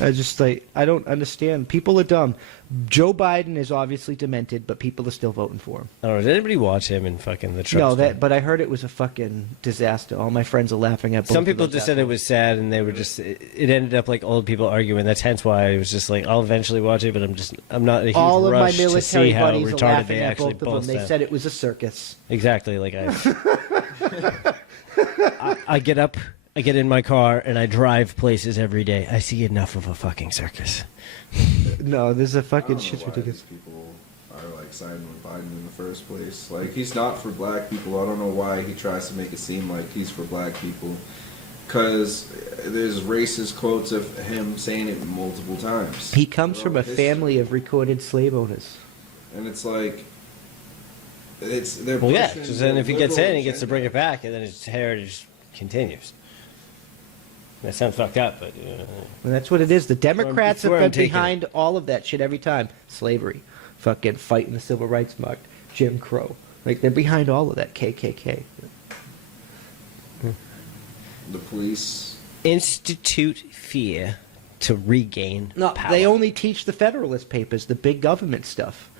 I just like I don't understand. People are dumb. Joe Biden is obviously demented, but people are still voting for him. I don't know. Did anybody watch him in fucking the truck? No, but I heard it was a fucking disaster. All my friends are laughing at. Some people just said it was sad, and they were just. It ended up like old people arguing. That's hence why I was just like, I'll eventually watch it, but I'm not in a huge all of my rush to military see how buddies are retarded laughing they at actually both of them. They said it was a circus. Exactly. Like I get up, I get in my car, and I drive places every day. I see enough of a fucking circus. No, there's a fucking shit's shit's ridiculous. People are like siding with Biden in the first place. Like, he's not for black people. I don't know why he tries to make it seem like he's for black people. Because there's racist quotes of him saying it multiple times. He comes from a family of recorded slave owners. And it's like, they're Well, yeah, pushing because then if he gets liberal in, he gets to bring it agenda. back, and then his heritage continues. That sounds fucked up, but... And that's what it is. The Democrats have before I'm been taking behind all of that shit every time. Slavery, fucking fighting the civil rights movement, Jim Crow. Like, they're behind all of that. KKK. The police. Institute fear to regain No, power. they only teach the Federalist Papers, the big government stuff.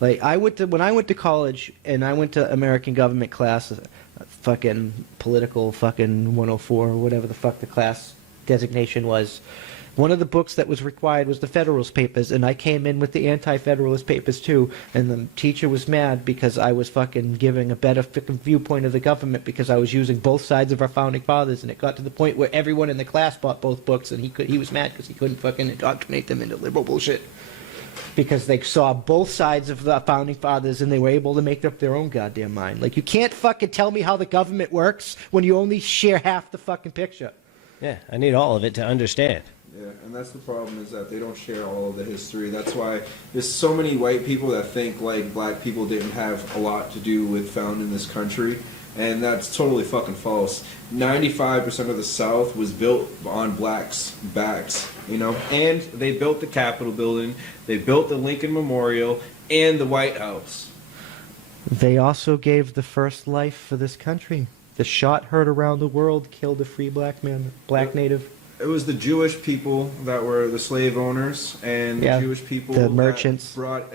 Like when I went to college and I went to American government class, fucking political fucking 104 or whatever the fuck the class designation was. One of the books that was required was the Federalist Papers, and I came in with the Anti-Federalist Papers too, and the teacher was mad because I was fucking giving a better fucking viewpoint of the government because I was using both sides of our founding fathers, and it got to the point where everyone in the class bought both books, and he was mad because he couldn't fucking indoctrinate them into liberal bullshit. Because they saw both sides of the founding fathers and they were able to make up their own goddamn mind. Like, you can't fucking tell me how the government works when you only share half the fucking picture. Yeah, I need all of it to understand. Yeah, and that's the problem, is that they don't share all of the history. That's why there's so many white people that think like black people didn't have a lot to do with founding this country, and that's totally fucking false. 95% of the South was built on blacks' backs, you know, and they built the Capitol building, they built the Lincoln Memorial, and the White House. They also gave the first life for this country. The shot heard around the world killed a free black man, black native. It was the Jewish people that were the slave owners, and the Jewish people, the merchants, that brought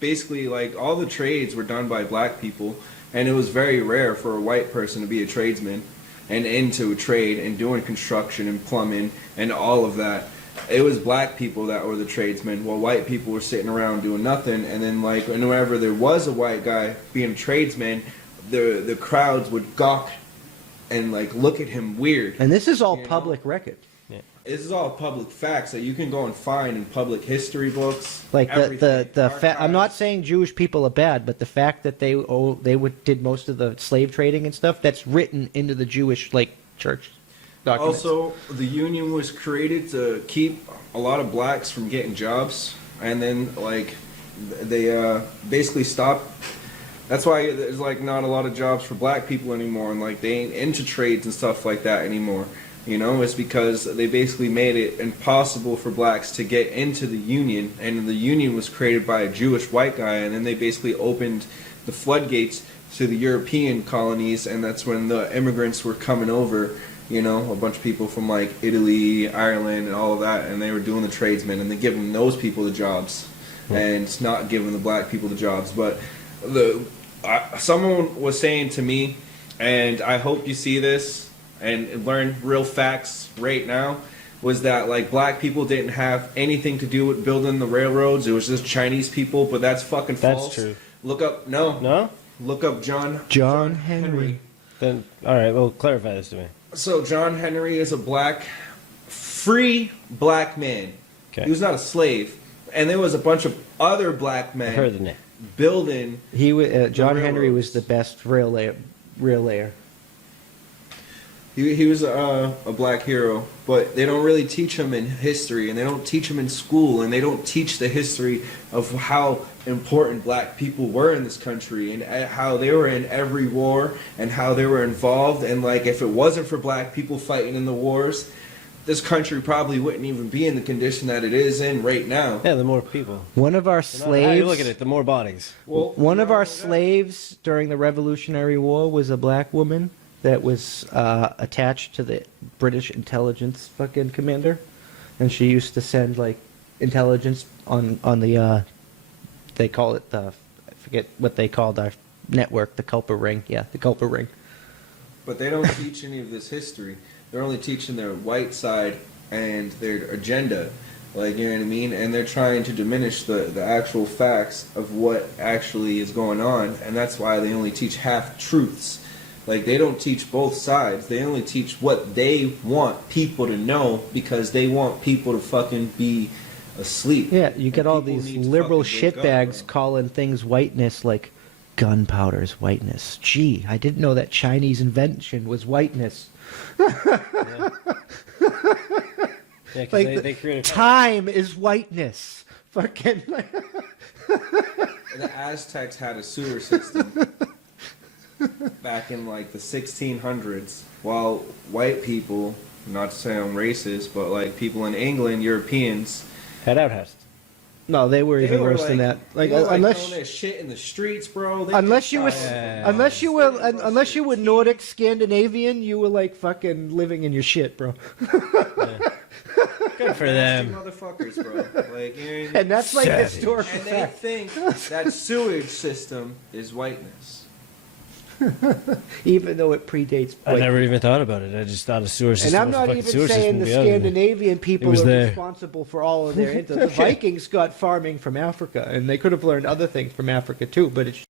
basically like all the trades were done by black people, and it was very rare for a white person to be a tradesman and into a trade and doing construction and plumbing and all of that. It was black people that were the tradesmen, while white people were sitting around doing nothing. And then like whenever there was a white guy being a tradesman, the crowds would gawk and like look at him weird. And this is all public record. Yeah. This is all public facts that you can go and find in public history books. Like everything. I'm not saying Jewish people are bad, but the fact that they did most of the slave trading and stuff, that's written into the Jewish like church documents. Also, the union was created to keep a lot of blacks from getting jobs, and then like they basically stopped. That's why there's like not a lot of jobs for black people anymore, and like they ain't into trades and stuff like that anymore. You know, it's because they basically made it impossible for blacks to get into the union, and the union was created by a Jewish white guy, and then they basically opened the floodgates to the European colonies, and that's when the immigrants were coming over. You know, a bunch of people from like Italy, Ireland, and all of that, and they were doing the tradesmen, and they giving those people the jobs, and not giving the black people the jobs. But someone was saying to me, and I hope you see this and learn real facts right now, was that like black people didn't have anything to do with building the railroads. It was just Chinese people, but that's fucking false. That's true. Look up Look up John Henry. Then all right, well, clarify this to me. So John Henry is a free black man. Okay. He was not a slave, and there was a bunch of other black men. I heard the name. Building. John Henry was the best rail layer. He was a black hero, but they don't really teach him in history, and they don't teach him in school, and they don't teach the history of how important black people were in this country, and how they were in every war, and how they were involved, and like if it wasn't for black people fighting in the wars, this country probably wouldn't even be in the condition that it is in right now. Yeah, the more people. One of our No matter how you slaves. look at it, the more bodies. Well, One of our slaves during the Revolutionary War was a black woman that was attached to the British intelligence fucking commander, and she used to send like intelligence on the they call it the, I forget what they called our network, the Culper Ring. Yeah, the Culper Ring. But they don't teach any of this history. They're only teaching their white side and their agenda. Like, you know what I mean? And they're trying to diminish the actual facts of what actually is going on. And that's why they only teach half-truths. Like, they don't teach both sides. They only teach what they want people to know because they want people to fucking be asleep. Yeah, you get And all people these need to liberal fucking wake up, shitbags bro. calling things whiteness, like gunpowder's whiteness. Gee, I didn't know that Chinese invention was whiteness. Yeah, 'cause Like they created time is whiteness. Fucking. The Aztecs had a sewer system back in like the 1600s, while white people, not to say I'm racist, but like people in England, Europeans, had outhouses. No, they were even they were worse than that. Like they were, unless throwing their shit in the streets, bro. They unless did you were fire. Yeah. unless you were Nordic Scandinavian, you were like fucking living in your shit, bro. Good for Nasty them. motherfuckers, bro. Like, you know what I mean? And that's like Savage. historical And they fact. think that sewage system is whiteness. Even though it predates. I like, never even thought about it. I just thought a sewer and system I'm was a not fucking even sewer saying system. the to be honest with you. Scandinavian people was are there. responsible for all of their. The Vikings got farming from Africa, and they could have learned other things from Africa too. But it's